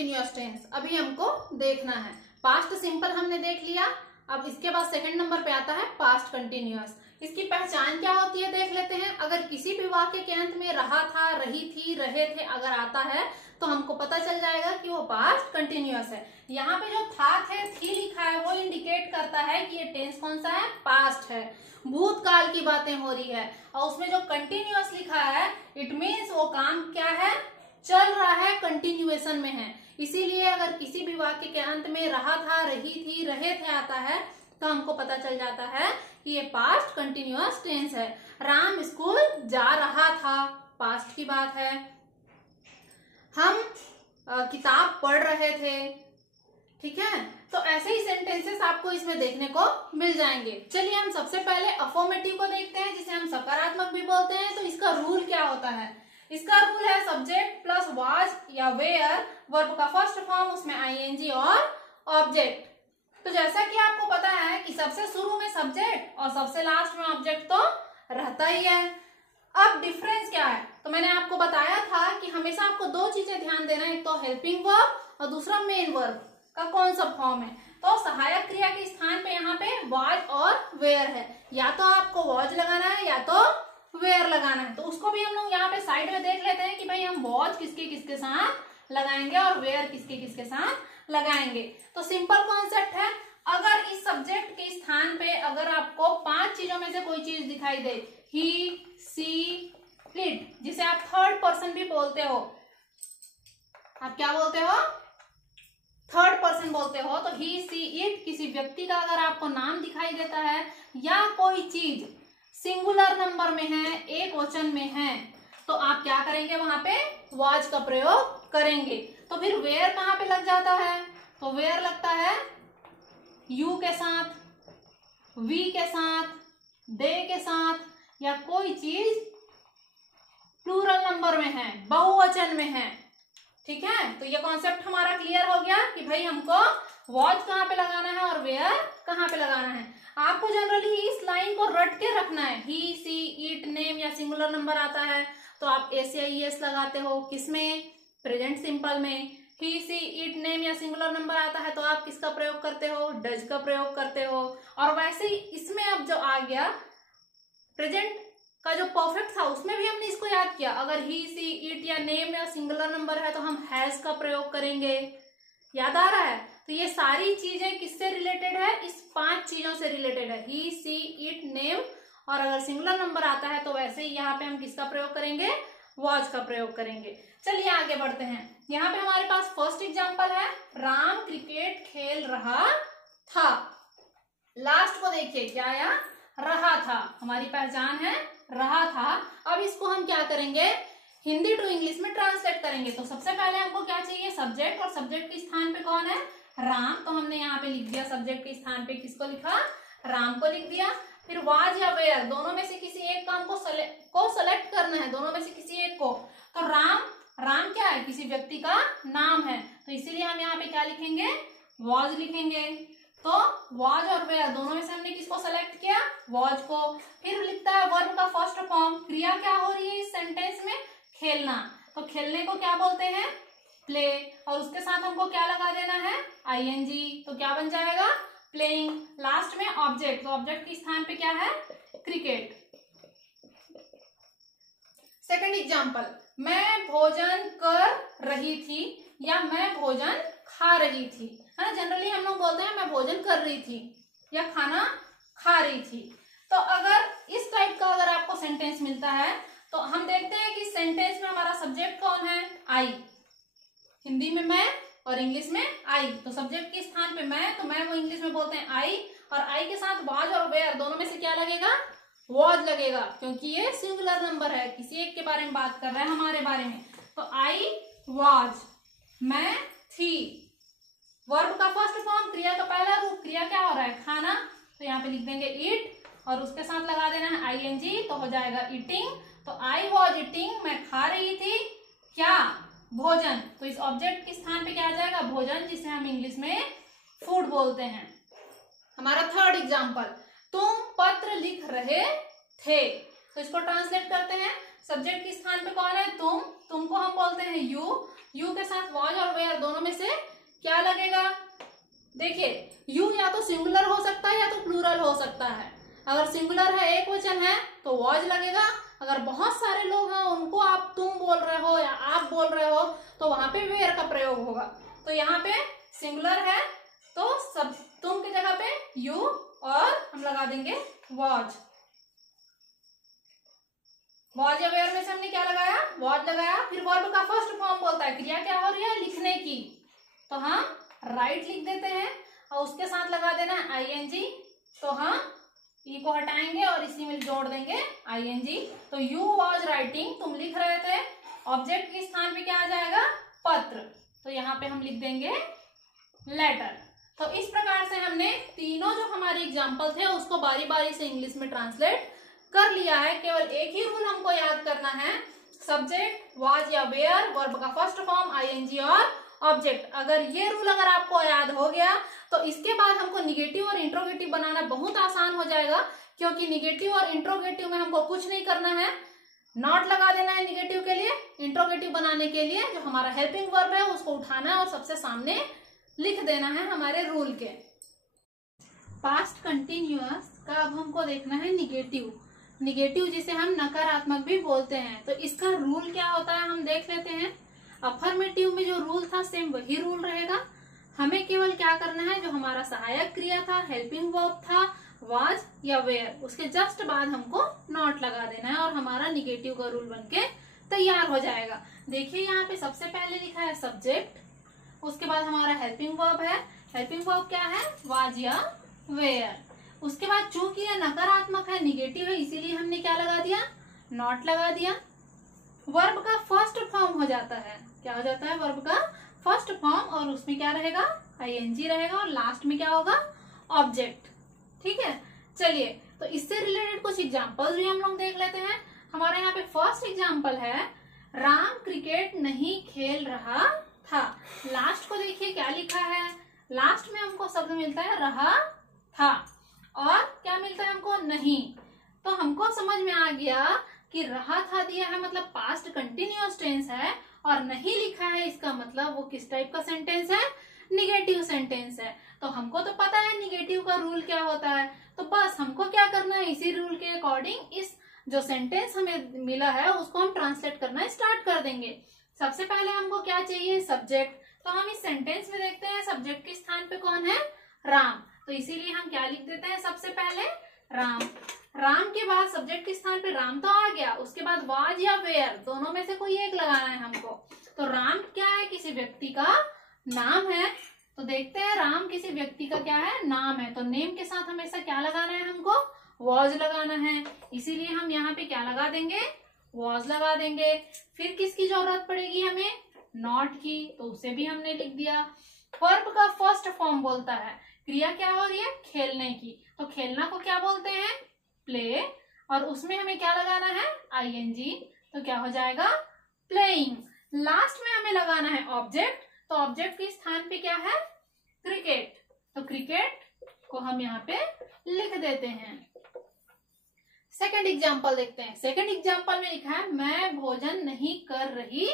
Continuous tense अभी हमको देखना है। पास्ट सिंपल हमने देख लिया, अब इसके बाद सेकंड नंबर पे आता है पास्ट कंटिन्यूअस। इसकी पहचान क्या होती है देख लेते हैं। अगर किसी भी वाक्य के अंत में रहा था, रही थी, रहे थे अगर आता है तो हमको पता चल जाएगा कि वो पास्ट कंटिन्यूअस है। यहाँ पे जो था, थे, थी लिखा है वो इंडिकेट करता है कि ये टेंस कौन सा है, पास्ट है, भूतकाल की बातें हो रही है। और उसमें जो कंटिन्यूअस लिखा है इट मीन्स वो काम क्या है, चल रहा है, कंटिन्यूएशन में है। इसीलिए अगर किसी भी वाक्य के अंत में रहा था, रही थी, रहे थे आता है तो हमको पता चल जाता है कि ये पास्ट कंटिन्यूअस टेंस है। राम स्कूल जा रहा था, पास्ट की बात है। हम किताब पढ़ रहे थे, ठीक है। तो ऐसे ही सेंटेंसेस आपको इसमें देखने को मिल जाएंगे। चलिए हम सबसे पहले अफर्मेटिव को देखते हैं, जिसे हम सकारात्मक भी बोलते हैं। तो इसका रूल क्या होता है, इसका रूल है सब्जेक्ट प्लस वाज या वेयर, वर्ब का फर्स्ट फॉर्म, उसमें आईएनजी और ऑब्जेक्ट। तो जैसा कि आपको पता है कि सबसे शुरू में सब्जेक्ट और सबसे लास्ट में ऑब्जेक्ट तो रहता ही है। अब डिफरेंस क्या है, तो मैंने आपको बताया था कि हमेशा आपको दो चीजें ध्यान देना है, एक तो हेल्पिंग वर्ब और दूसरा मेन वर्ब का कौन सा फॉर्म है। तो सहायक क्रिया के स्थान पे यहाँ पे वाज और वेयर है, या तो आपको वाज लगाना है या तो वेयर लगाना है। तो उसको भी हम लोग यहाँ पे साइड में देख लेते हैं कि भाई हम वाज किसके किसके साथ लगाएंगे और वेयर किसके किसके साथ लगाएंगे। तो सिंपल कॉन्सेप्ट है, अगर इस सब्जेक्ट के स्थान पे अगर आपको 5 चीजों में से कोई चीज दिखाई दे, ही, सी, इट, जिसे आप थर्ड पर्सन भी बोलते हो, आप क्या बोलते हो, थर्ड पर्सन बोलते हो। तो ही, सी, इट, किसी व्यक्ति का अगर आपको नाम दिखाई देता है या कोई चीज सिंगुलर नंबर में है, एक वचन में है, तो आप क्या करेंगे, वहां पे वाज का प्रयोग करेंगे। तो फिर वेयर कहां पे लग जाता है, तो वेयर लगता है यू के साथ, वी के साथ, दे के साथ, या कोई चीज प्लूरल नंबर में है, बहुवचन में है, ठीक है। तो ये कॉन्सेप्ट हमारा क्लियर हो गया कि भाई हमको वाज कहाँ पे लगाना है और वेयर कहाँ पे लगाना है। आपको जनरली इस लाइन को रट के रखना है, ही, सी, इट, नेम या सिंगुलर नंबर आता है तो आप एस या ईएस लगाते हो, किसमें, प्रेजेंट सिंपल में। ही, सी, इट, नेम या सिंगुलर नंबर आता है तो आप किसका प्रयोग करते हो, डज का प्रयोग करते हो। और वैसे ही इसमें अब जो आ गया प्रेजेंट का जो परफेक्ट था उसमें भी हमने इसको याद किया, अगर ही, सी, इट या नेम या सिंगुलर नंबर है तो हम हैज का प्रयोग करेंगे, याद आ रहा है। तो ये सारी चीजें किससे रिलेटेड है, इस 5 चीजों से रिलेटेड है, ही, सी, इट, नेम, और अगर सिंगुलर नंबर आता है तो वैसे ही यहाँ पे हम किसका प्रयोग करेंगे, वाज का प्रयोग करेंगे। चलिए आगे बढ़ते हैं। यहाँ पे हमारे पास फर्स्ट एग्जांपल है, राम क्रिकेट खेल रहा था। लास्ट को देखिए क्या आया, रहा था, हमारी पहचान है रहा था। अब इसको हम क्या करेंगे, हिंदी टू इंग्लिश में ट्रांसलेट करेंगे। तो सबसे पहले हमको क्या चाहिए, सब्जेक्ट, और सब्जेक्ट के स्थान पे कौन है, राम। तो हमने यहाँ पे लिख दिया सब्जेक्ट के स्थान पे किसको लिखा, राम को लिख दिया। फिर वाज या वेयर, दोनों में से किसी एक काम को सेलेक्ट करना है, दोनों में से किसी एक को। तो राम, राम क्या है, किसी व्यक्ति का नाम है, तो इसीलिए हम यहाँ पे क्या लिखेंगे, वाज लिखेंगे। तो वाज और वेयर दोनों में से हमने किसको सेलेक्ट किया, वाज को। फिर लिखता है वर्ब का फर्स्ट फॉर्म, क्रिया क्या हो रही है इस सेंटेंस में, खेलना। तो खेलने को क्या बोलते हैं, प्ले, और उसके साथ हमको क्या लगा देना है, आईएनजी। तो क्या बन जाएगा, प्लेइंग। लास्ट में ऑब्जेक्ट, तो ऑब्जेक्ट के स्थान पे क्या है, क्रिकेट। सेकंड एग्जांपल, मैं भोजन कर रही थी या मैं भोजन खा रही थी, है ना। जनरली हम लोग बोलते हैं मैं भोजन कर रही थी या खाना खा रही थी। तो अगर इस टाइप का अगर आपको सेंटेंस मिलता है तो हम देखते हैं कि सेंटेंस में हमारा सब्जेक्ट कौन है, आई, हिंदी में मैं और इंग्लिश में आई। तो सब्जेक्ट के स्थान पे मैं, तो मैं वो इंग्लिश में बोलते हैं आई, और आई के साथ वाज और वेयर दोनों में से क्या लगेगा, वाज लगेगा, क्योंकि ये सिंगुलर नंबर है, किसी एक के बारे में बात कर रहा है, हमारे बारे में। तो आई वाज, मैं थी। वर्ब का फर्स्ट फॉर्म, क्रिया का पहला रूप, क्रिया क्या हो रहा है, खाना, तो यहाँ पे लिख देंगे ईट, और उसके साथ लगा देना है आईएनजी, तो हो जाएगा ईटिंग। तो आई वॉज ईटिंग, मैं खा रही थी क्या, भोजन। तो इस ऑब्जेक्ट के स्थान पे क्या आ जाएगा, भोजन, जिसे हम इंग्लिश में फूड बोलते हैं। हमारा थर्ड एग्जाम्पल, तुम पत्र लिख रहे थे। तो इसको ट्रांसलेट करते हैं, सब्जेक्ट के स्थान पे कौन है? तुमको हम बोलते हैं यू के साथ वॉज और वेयर दोनों में से क्या लगेगा? देखिए यू या तो सिंगुलर हो सकता है या तो प्लूरल हो सकता है। अगर सिंगुलर है, एक वचन है, तो वॉज लगेगा। अगर बहुत सारे लोग हैं, उनको आप तुम बोल रहे हो या आप बोल रहे हो, तो वहां पे वेयर का प्रयोग होगा। तो यहाँ पे सिंगुलर है तो सब तुम की जगह पे यू और हम लगा देंगे वॉज। वॉज या वेयर में से हमने क्या लगाया? वॉज लगाया। फिर वर्ब का फर्स्ट फॉर्म बोलता है क्रिया क्या हो रही है? लिखने की, तो हम राइट लिख देते हैं और उसके साथ लगा देना है आईएनजी। तो हम ई को हटाएंगे और इसी में जोड़ देंगे आईएनजी। तो यू वॉज राइटिंग, तुम लिख रहे थे। ऑब्जेक्ट के स्थान पे क्या आ जाएगा? पत्र। तो यहाँ पे हम लिख देंगे लेटर। तो इस प्रकार से हमने तीनों जो हमारे एग्जाम्पल थे उसको बारी बारी से इंग्लिश में ट्रांसलेट कर लिया है। केवल एक ही रूल हमको याद करना है, सब्जेक्ट वॉज या वेयर, वर्ब का फर्स्ट फॉर्म आईएनजी और ऑब्जेक्ट। अगर ये रूल अगर आपको याद हो गया तो इसके बाद हमको निगेटिव और इंट्रोगेटिव बनाना बहुत आसान हो जाएगा, क्योंकि निगेटिव और इंट्रोगेटिव में हमको कुछ नहीं करना है, नॉट लगा देना है निगेटिव के लिए। इंट्रोगेटिव बनाने के लिए जो हमारा हेल्पिंग वर्ब है उसको उठाना है और सबसे सामने लिख देना है हमारे रूल के। पास्ट कंटिन्यूअस का अब हमको देखना है निगेटिव जिसे हम नकारात्मक भी बोलते हैं। तो इसका रूल क्या होता है हम देख लेते हैं। अफर्मेटिव में जो रूल था सेम वही रूल रहेगा। हमें केवल क्या करना है, जो हमारा सहायक क्रिया था, हेल्पिंग वर्ब था, वाज या वेयर, उसके जस्ट बाद हमको नॉट लगा देना है और हमारा निगेटिव का रूल बनके तैयार हो जाएगा। देखिए यहाँ पे सबसे पहले लिखा है सब्जेक्ट, उसके बाद हमारा हेल्पिंग वर्ब है। हेल्पिंग वर्ब क्या है? वाज या वेयर। उसके बाद चूंकि यह नकारात्मक है, निगेटिव है, इसीलिए हमने क्या लगा दिया? नॉट लगा दिया। वर्ब का फर्स्ट फॉर्म हो जाता है, क्या हो जाता है? वर्ब का फर्स्ट फॉर्म, और उसमें क्या रहेगा? आईएनजी रहेगा और लास्ट में क्या होगा? ऑब्जेक्ट। ठीक है, चलिए तो इससे रिलेटेड कुछ एग्जांपल्स भी हम लोग देख लेते हैं। हमारे यहाँ पे फर्स्ट एग्जांपल है, राम क्रिकेट नहीं खेल रहा था। लास्ट को देखिए क्या लिखा है, लास्ट में हमको शब्द मिलता है रहा था और क्या मिलता है हमको? नहीं। तो हमको समझ में आ गया कि रहा था दिया है मतलब पास्ट कंटिन्यूअस टेंस है, और नहीं लिखा है इसका मतलब वो किस टाइप का सेंटेंस है? निगेटिव सेंटेंस है। तो हमको तो पता है निगेटिव का रूल क्या होता है, तो बस हमको क्या करना है, इसी रूल के अकॉर्डिंग इस जो सेंटेंस हमें मिला है उसको हम ट्रांसलेट करना स्टार्ट कर देंगे। सबसे पहले हमको क्या चाहिए? सब्जेक्ट। तो हम इस सेंटेंस में देखते हैं सब्जेक्ट के स्थान पे कौन है? राम। तो इसीलिए हम क्या लिख देते हैं? सबसे पहले राम। राम के बाद सब्जेक्ट के स्थान पे राम तो आ गया, उसके बाद वाज या वेयर दोनों में से कोई एक लगाना है हमको। तो राम क्या है? किसी व्यक्ति का नाम है। तो देखते हैं राम किसी व्यक्ति का क्या है? नाम है। तो नेम के साथ हमेशा क्या लगाना है हमको? वॉज लगाना है। इसीलिए हम यहाँ पे क्या लगा देंगे? वॉज लगा देंगे। फिर किसकी जरूरत पड़ेगी हमें? नॉट की, तो उसे भी हमने लिख दिया। वर्ब का फर्स्ट फॉर्म बोलता है क्रिया क्या हो रही है? खेलने की। तो खेलना को क्या बोलते हैं? प्ले। और उसमें हमें क्या लगाना है? आईएनजी। तो क्या हो जाएगा? प्लेइंग। लास्ट में हमें लगाना है ऑब्जेक्ट। तो ऑब्जेक्ट के स्थान पे क्या है? क्रिकेट। तो क्रिकेट को हम यहाँ पे लिख देते हैं। सेकंड एग्जांपल देखते हैं। सेकंड एग्जांपल में लिखा है मैं भोजन नहीं कर रही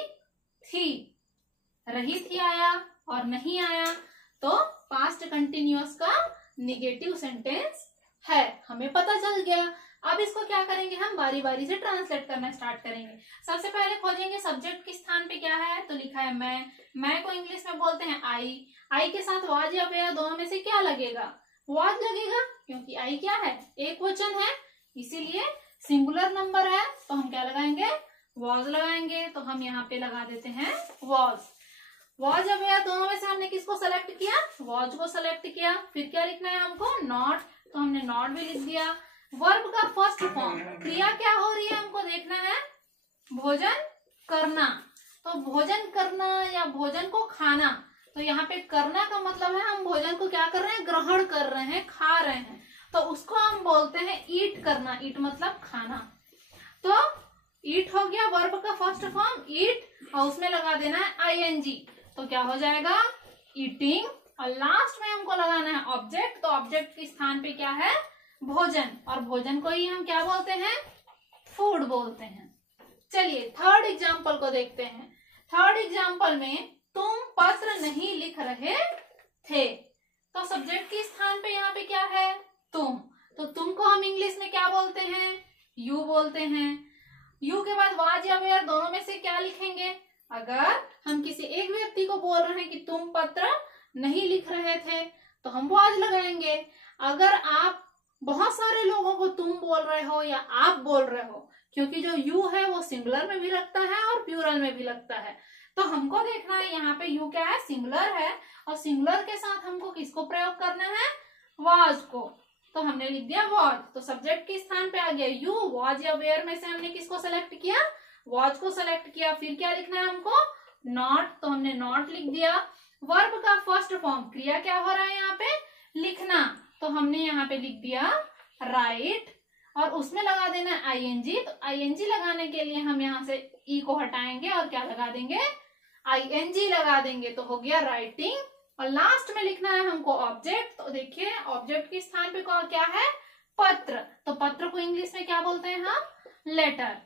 थी। रही थी आया और नहीं आया, तो पास्ट कंटिन्यूअस का निगेटिव सेंटेंस है, हमें पता चल गया। अब इसको क्या करेंगे? हम बारी बारी से ट्रांसलेट करना स्टार्ट करेंगे। सबसे पहले खोजेंगे सब्जेक्ट के स्थान पे क्या है, तो लिखा है मैं को इंग्लिश में बोलते हैं आई के साथ वाज या वेयर दोनों में से क्या लगेगा? वाज लगेगा, क्योंकि आई क्या है? एक वचन है, इसीलिए सिंगुलर नंबर है, तो हम क्या लगाएंगे? वॉज लगाएंगे। तो हम यहाँ पे लगा देते हैं वॉज। वॉज या वेयर दोनों में से हमने किसको सेलेक्ट किया? वॉज को सेलेक्ट किया। फिर क्या लिखना है हमको? नॉट। तो हमने नॉट भी लिख दिया। वर्ब का फर्स्ट फॉर्म, क्रिया क्या हो रही है हमको देखना है? भोजन करना। तो भोजन करना या भोजन को खाना, तो यहाँ पे करना का मतलब है हम भोजन को क्या कर रहे हैं? ग्रहण कर रहे हैं, खा रहे हैं, तो उसको हम बोलते हैं ईट करना। ईट मतलब खाना। तो ईट हो गया वर्ब का फर्स्ट फॉर्म ईट, और उसमें लगा देना है आईएनजी। तो क्या हो जाएगा? ईटिंग। और लास्ट में हमको लगाना है ऑब्जेक्ट। तो ऑब्जेक्ट के स्थान पे क्या है? भोजन। और भोजन को ही हम क्या बोलते हैं? फूड बोलते हैं। चलिए थर्ड एग्जाम्पल को देखते हैं। थर्ड एग्जाम्पल में तुम पत्र नहीं लिख रहे थे, तो सब्जेक्ट के स्थान पे यहाँ पे क्या है, तुम। तो तुम को हम इंग्लिश में क्या बोलते हैं, यू बोलते हैं। यू के बाद वाज या वेयर दोनों में से क्या लिखेंगे। अगर हम किसी एक व्यक्ति को बोल रहे हैं कि तुम पत्र नहीं लिख रहे थे तो हम वाज लगाएंगे। अगर आप बहुत सारे लोगों को तुम बोल रहे हो या आप बोल रहे हो, क्योंकि जो यू है वो सिंगुलर में भी लगता है और प्लूरल में भी लगता है, तो हमको देखना है यहाँ पे यू क्या है, सिंगुलर है, और सिंगुलर के साथ हमको किसको प्रयोग करना है, वाज को। तो हमने लिख दिया वाज, तो सब्जेक्ट के स्थान पे आ गया यू। वाज या वेयर में से हमने किसको सेलेक्ट किया, वाज को सेलेक्ट किया। फिर क्या लिखना है हमको, नॉट, तो हमने नॉट लिख दिया। वर्ब का फर्स्ट फॉर्म, क्रिया क्या हो रहा है यहाँ पे, लिखना, तो हमने यहाँ पे लिख दिया राइट, और उसमें लगा देना है आईएनजी। तो आईएनजी लगाने के लिए हम यहाँ से ई को हटाएंगे और क्या लगा देंगे, आईएनजी लगा देंगे, तो हो गया राइटिंग। और लास्ट में लिखना है हमको ऑब्जेक्ट। तो देखिए ऑब्जेक्ट के स्थान पे क्या है, पत्र, तो पत्र को इंग्लिश में क्या बोलते हैं हम, लेटर।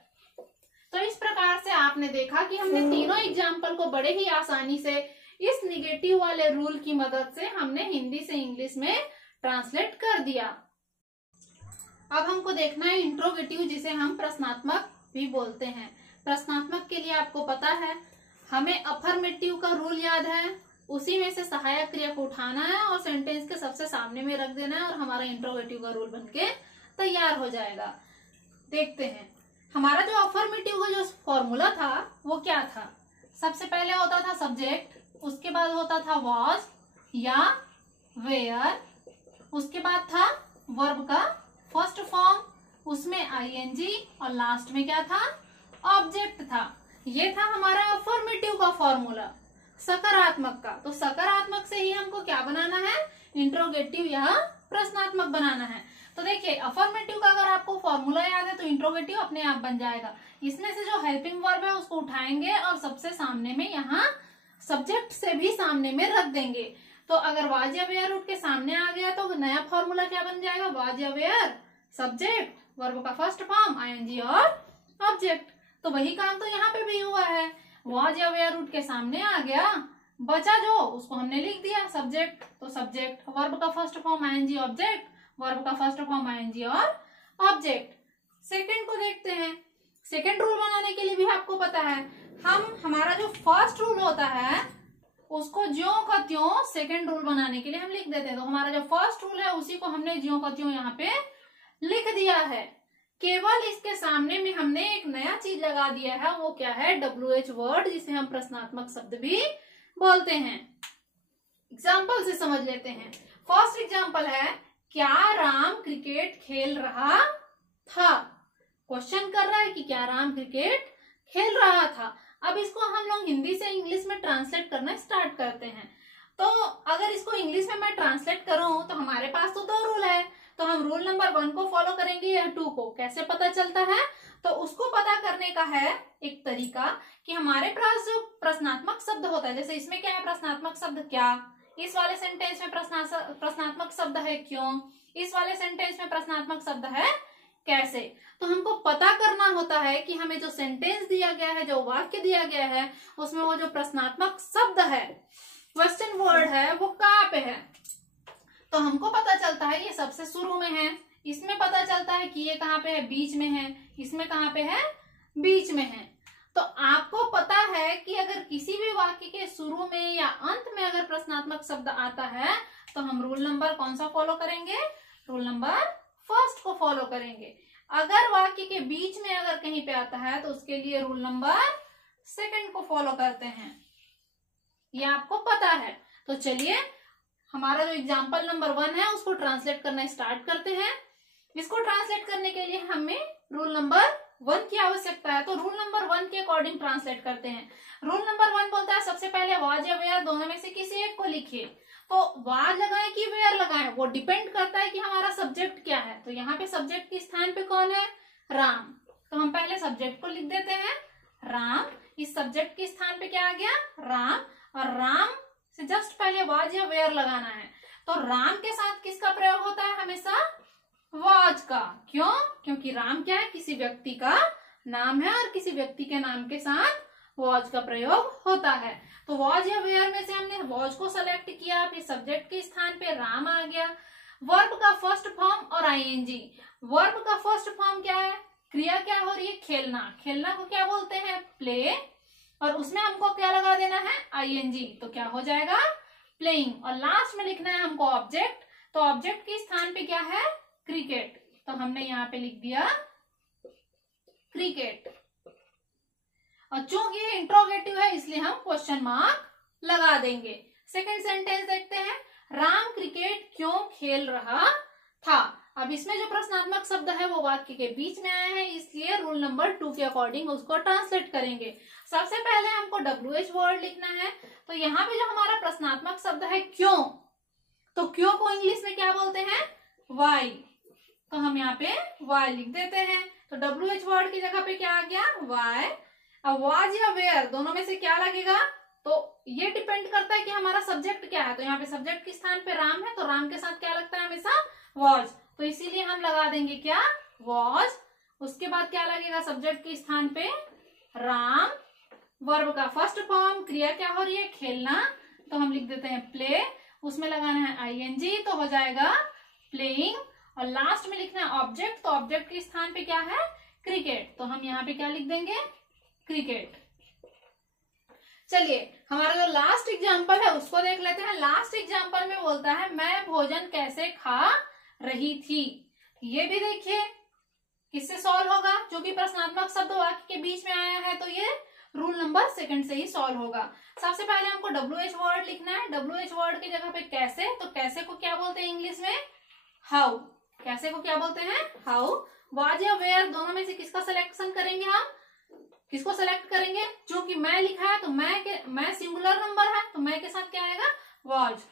तो इस प्रकार से आपने देखा कि हमने तीनों एग्जाम्पल को बड़े ही आसानी से इस निगेटिव वाले रूल की मदद से हमने हिंदी से इंग्लिश में ट्रांसलेट कर दिया। अब हमको देखना है इंट्रोगेटिव, जिसे हम प्रश्नात्मक भी बोलते हैं। प्रश्नात्मक के लिए आपको पता है हमें अफर्मेटिव का रूल याद है, उसी में से सहायक क्रिया को उठाना है और सेंटेंस के सबसे सामने में रख देना है और हमारा इंट्रोगेटिव का रूल बनके तैयार हो जाएगा। देखते हैं हमारा जो अफर्मेटिव का जो फॉर्मूला था वो क्या था। सबसे पहले होता था सब्जेक्ट, उसके बाद होता था वाज या वेयर, उसके बाद था वर्ब का फर्स्ट फॉर्म, उसमें आईएनजी, और लास्ट में क्या था, ऑब्जेक्ट था। ये था हमारा अफर्मेटिव का फॉर्मूला सकारात्मक का। तो सकारात्मक से ही हमको क्या बनाना है, इंट्रोगेटिव या प्रश्नात्मक बनाना है। तो देखिए अफर्मेटिव का अगर आपको फॉर्मूला याद है तो इंट्रोगेटिव अपने आप बन जाएगा। इसमें से जो हेल्पिंग वर्ब है उसको उठाएंगे और सबसे सामने में यहाँ सब्जेक्ट से भी सामने में रख देंगे। तो अगर वाज या वेयर उठ के सामने आ गया तो नया फॉर्मूला क्या बन जाएगा, वाज या वेयर सब्जेक्ट, वर्ब का फर्स्ट फॉर्म, आईएनजी और ऑब्जेक्ट। तो वही काम तो यहाँ पे भी हुआ है, वाज या वेयर उठ के सामने आ गया, बचा जो उसको हमने लिख दिया सब्जेक्ट, तो सब्जेक्ट, वर्ब का first form ING object, verb का फर्स्ट फॉर्म आईएनजी और ऑब्जेक्ट। सेकंड को देखते हैं। सेकंड रूल बनाने के लिए भी आपको पता है हमारा जो फर्स्ट रूल होता है उसको ज्यों का त्यों सेकंड रूल बनाने के लिए हम लिख देते हैं। तो हमारा जो फर्स्ट रूल है उसी को हमने ज्यों का त्यों यहाँ पे लिख दिया है। केवल इसके सामने में हमने एक नया चीज लगा दिया है, वो क्या है, WH वर्ड, जिसे हम प्रश्नात्मक शब्द भी बोलते हैं। एग्जाम्पल से समझ लेते हैं। फर्स्ट एग्जाम्पल है, क्या राम क्रिकेट खेल रहा था। क्वेश्चन कर रहा है कि क्या राम क्रिकेट खेल रहा था। अब इसको हम लोग हिंदी से इंग्लिश में ट्रांसलेट करना स्टार्ट करते हैं। तो अगर इसको इंग्लिश में मैं ट्रांसलेट करूं तो हमारे पास तो 2 रूल है, तो हम रूल नंबर 1 को फॉलो करेंगे या 2 को। कैसे पता चलता है, तो उसको पता करने का है एक तरीका कि हमारे पास जो प्रश्नात्मक शब्द होता है, जैसे इसमें क्या है, प्रश्नात्मक शब्द क्या, इस वाले सेंटेंस में प्रश्नात्मक शब्द है क्यों, इस वाले सेंटेंस में प्रश्नात्मक शब्द है कैसे। तो हमको पता करना होता है कि हमें जो सेंटेंस दिया गया है, जो वाक्य दिया गया है, उसमें वो जो प्रश्नात्मक शब्द है, क्वेश्चन वर्ड है, वो कहाँ पे है। तो हमको पता चलता है ये सबसे शुरू में है, इसमें पता चलता है कि ये कहाँ पे है, बीच में है, इसमें कहाँ पे है, बीच में है। तो आपको पता है कि अगर किसी भी वाक्य के शुरू में या अंत में अगर प्रश्नात्मक शब्द आता है तो हम रूल नंबर कौन सा फॉलो करेंगे, रूल नंबर 1 को फॉलो करेंगे। अगर वाक्य के बीच में अगर कहीं पे आता है तो उसके लिए रूल नंबर 2 को फॉलो करते हैं, ये आपको पता है। तो चलिए हमारा जो एग्जाम्पल नंबर 1 है उसको ट्रांसलेट करना स्टार्ट करते हैं। इसको ट्रांसलेट करने के लिए हमें रूल नंबर 1 की आवश्यकता है, तो रूल नंबर 1 के अकॉर्डिंग ट्रांसलेट करते हैं। रूल नंबर 1 बोलता है सबसे पहले वाज या वेयर दोनों में से किसी एक को लिखिए। तो वाज लगाएं कि वेयर लगाएं वो डिपेंड करता है कि हमारा सब्जेक्ट क्या है। तो यहाँ पे सब्जेक्ट के स्थान पे कौन है, राम, तो हम पहले सब्जेक्ट को लिख देते हैं राम। इस सब्जेक्ट के स्थान पे क्या आ गया, राम, और राम से जस्ट पहले वाज या वेयर लगाना है। तो राम के साथ किसका प्रयोग होता है, हमेशा वाज का। क्यों, क्योंकि राम क्या है, किसी व्यक्ति का नाम है और किसी व्यक्ति के नाम के साथ वॉज का प्रयोग होता है। तो वॉज या वेयर में से हमने वॉज को सेलेक्ट किया, फिर सब्जेक्ट के स्थान पे राम आ गया। वर्ब का फर्स्ट फॉर्म और आईएनजी। वर्ब का फर्स्ट फॉर्म क्या है, क्रिया क्या हो रही है, खेलना। खेलना को क्या बोलते हैं, प्ले, और उसमें हमको क्या लगा देना है, आईएनजी, तो क्या हो जाएगा, प्लेइंग। और लास्ट में लिखना है हमको ऑब्जेक्ट, तो ऑब्जेक्ट के स्थान पे क्या है, क्रिकेट, तो हमने यहाँ पे लिख दिया क्रिकेट। और चूंकि ये इंट्रोगेटिव है इसलिए हम क्वेश्चन मार्क लगा देंगे। सेकंड सेंटेंस देखते हैं, राम क्रिकेट क्यों खेल रहा था। अब इसमें जो प्रश्नात्मक शब्द है वो वाक्य के बीच में आए हैं, इसलिए रूल नंबर 2 के अकॉर्डिंग उसको ट्रांसलेट करेंगे। सबसे पहले हमको WH वर्ड लिखना है। तो यहाँ पे जो हमारा प्रश्नात्मक शब्द है क्यों, तो क्यों को इंग्लिश में क्या बोलते हैं, वाई, तो हम यहाँ पे वाई लिख देते हैं। तो WH वर्ड की जगह पे क्या आ गया, वाई। अब वाज या वेयर दोनों में से क्या लगेगा, तो ये डिपेंड करता है कि हमारा सब्जेक्ट क्या है। तो यहाँ पे सब्जेक्ट के स्थान पे राम है, तो राम के साथ क्या लगता है हमेशा, वॉज, तो इसीलिए हम लगा देंगे क्या, वॉज। उसके बाद क्या लगेगा, सब्जेक्ट के स्थान पे राम। वर्ब का फर्स्ट फॉर्म, क्रिया क्या हो रही है, खेलना, तो हम लिख देते हैं प्ले, उसमें लगाना है आईएनजी, तो हो जाएगा प्लेइंग। और लास्ट में लिखना है ऑब्जेक्ट, तो ऑब्जेक्ट के स्थान पे क्या है, क्रिकेट, तो हम यहाँ पे क्या लिख देंगे, क्रिकेट। चलिए हमारा जो लास्ट एग्जाम्पल है उसको देख लेते हैं। लास्ट एग्जाम्पल में बोलता है मैं भोजन कैसे खा रही थी। ये भी देखिए किससे सॉल्व होगा, जो कि प्रश्नात्मक शब्द वाक्य के बीच में आया है, तो ये रूल नंबर 2 से ही सॉल्व होगा। सबसे पहले हमको WH वर्ड लिखना है। WH वर्ड की जगह पे कैसे, तो कैसे को क्या बोलते हैं इंग्लिश में, हाउ। कैसे को क्या बोलते हैं, हाउ। वाज या वेयर दोनों में से किसका सिलेक्शन करेंगे, हम किसको सेलेक्ट करेंगे, जो कि मैं लिखा है, तो मैं सिंगुलर नंबर है, तो मैं के साथ क्या आएगा, वाज,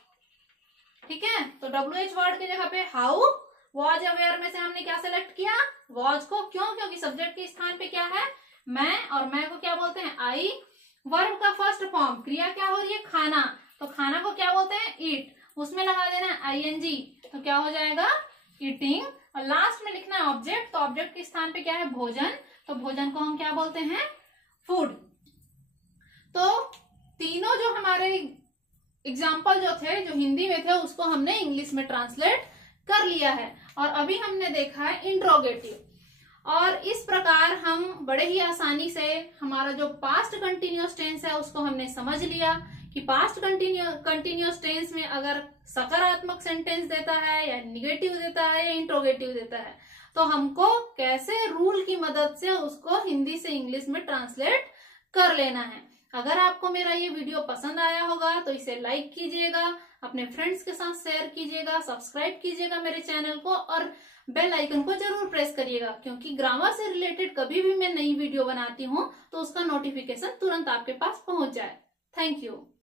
ठीक है। तो WH वर्ड की जगह पे हाउ, वाज या वेयर में से हमने क्या सेलेक्ट किया, वाज को, क्यों, क्योंकि सब्जेक्ट के स्थान पे क्या है, मैं, और मैं को क्या बोलते हैं, आई। वर्ब का फर्स्ट फॉर्म, क्रिया क्या हो रही है, खाना, तो खाना को क्या बोलते हैं, ईट, उसमें लगा देना है आईएनजी, तो क्या हो जाएगा, ईटिंग। और लास्ट में लिखना है ऑब्जेक्ट, तो ऑब्जेक्ट के स्थान पे क्या है, भोजन, तो भोजन को हम क्या बोलते हैं, फूड। तो तीनों जो हमारे एग्जाम्पल जो थे, जो हिंदी में थे, उसको हमने इंग्लिश में ट्रांसलेट कर लिया है। और अभी हमने देखा है इंट्रोगेटिव, और इस प्रकार हम बड़े ही आसानी से हमारा जो पास्ट कंटिन्यूअस टेंस है उसको हमने समझ लिया कि पास्ट कंटिन्यूअस टेंस में अगर सकारात्मक सेंटेंस देता है या निगेटिव देता है या इंट्रोगेटिव देता है, तो हमको कैसे रूल की मदद से उसको हिंदी से इंग्लिश में ट्रांसलेट कर लेना है। अगर आपको मेरा ये वीडियो पसंद आया होगा तो इसे लाइक कीजिएगा, अपने फ्रेंड्स के साथ शेयर कीजिएगा, सब्सक्राइब कीजिएगा मेरे चैनल को, और बेल आइकन को जरूर प्रेस करिएगा, क्योंकि ग्रामर से रिलेटेड कभी भी मैं नई वीडियो बनाती हूँ तो उसका नोटिफिकेशन तुरंत आपके पास पहुंच जाए। Thank you.